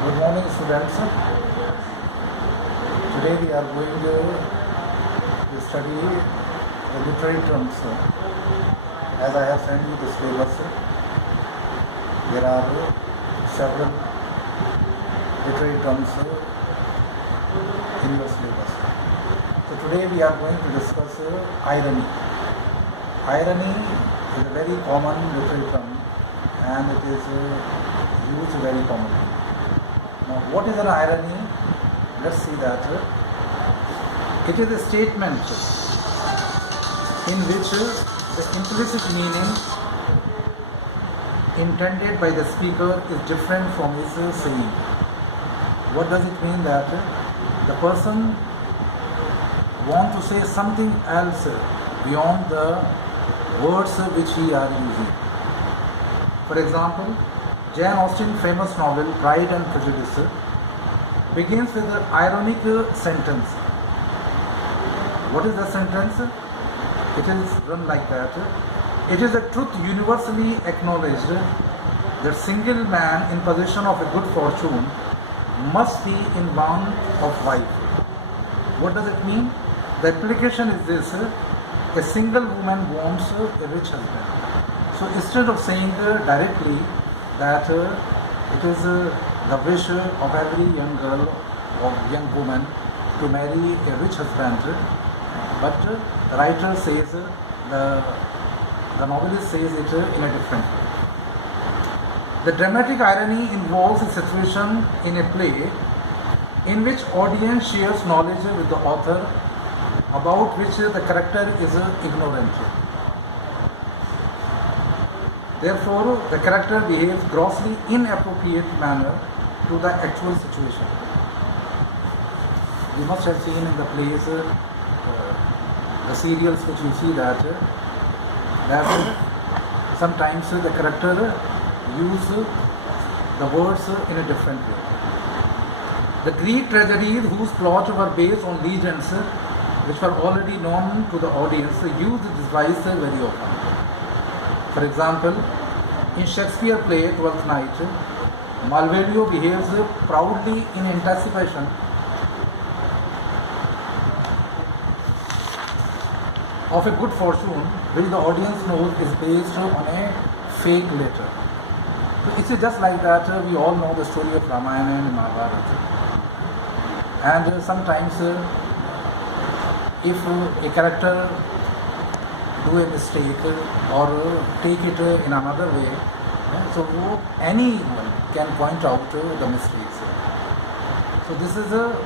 Good morning, students. Today we are going to study the literary terms. As I have sent you the syllabus, there are several literary terms in your syllabus. So today we are going to discuss irony. Irony is a very common literary term and it is used very commonly. Now, what is an irony? Let's see that. It is a statement in which the implicit meaning intended by the speaker is different from his saying. What does it mean? That the person wants to say something else beyond the words which he are using. For example, Jane Austen's famous novel Pride and Prejudice begins with an ironic sentence. What is the sentence? It is run like that. It is a truth universally acknowledged that single man in possession of a good fortune must be in want of wife. What does it mean? The application is this: a single woman wants a rich husband. So instead of saying directly that it is the wish of every young girl or young woman to marry a rich husband, but the writer says, the novelist says it in a different way. The dramatic irony involves a situation in a play in which audience shares knowledge with the author about which the character is ignorant. Therefore, the character behaves grossly inappropriate manner to the actual situation. You must have seen in the plays, the serials which you see that sometimes the character use the words in a different way. The Greek tragedies whose plots were based on legends which were already known to the audience used this device very often. For example, in Shakespeare's play Twelfth Night, Malvolio behaves proudly in anticipation of a good fortune which the audience knows is based on a fake letter. So it's just like that. We all know the story of Ramayana and Mahabharata. And sometimes if a character do a mistake or take it in another way, so anyone can point out the mistakes. So this is the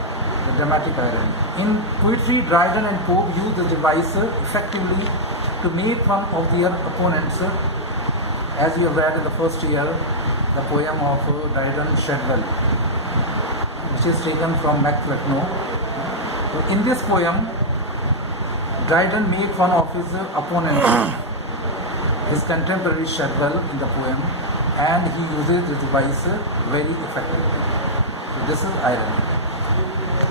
dramatic irony. In poetry, Dryden and Pope use the device effectively to make fun of their opponents. As you have read in the first year, the poem of Dryden, Shadwell, which is taken from Macflecknoe. So in this poem, Dryden made fun of his opponent, his contemporary Shadwell in the poem, and he uses the device very effectively. So this is irony.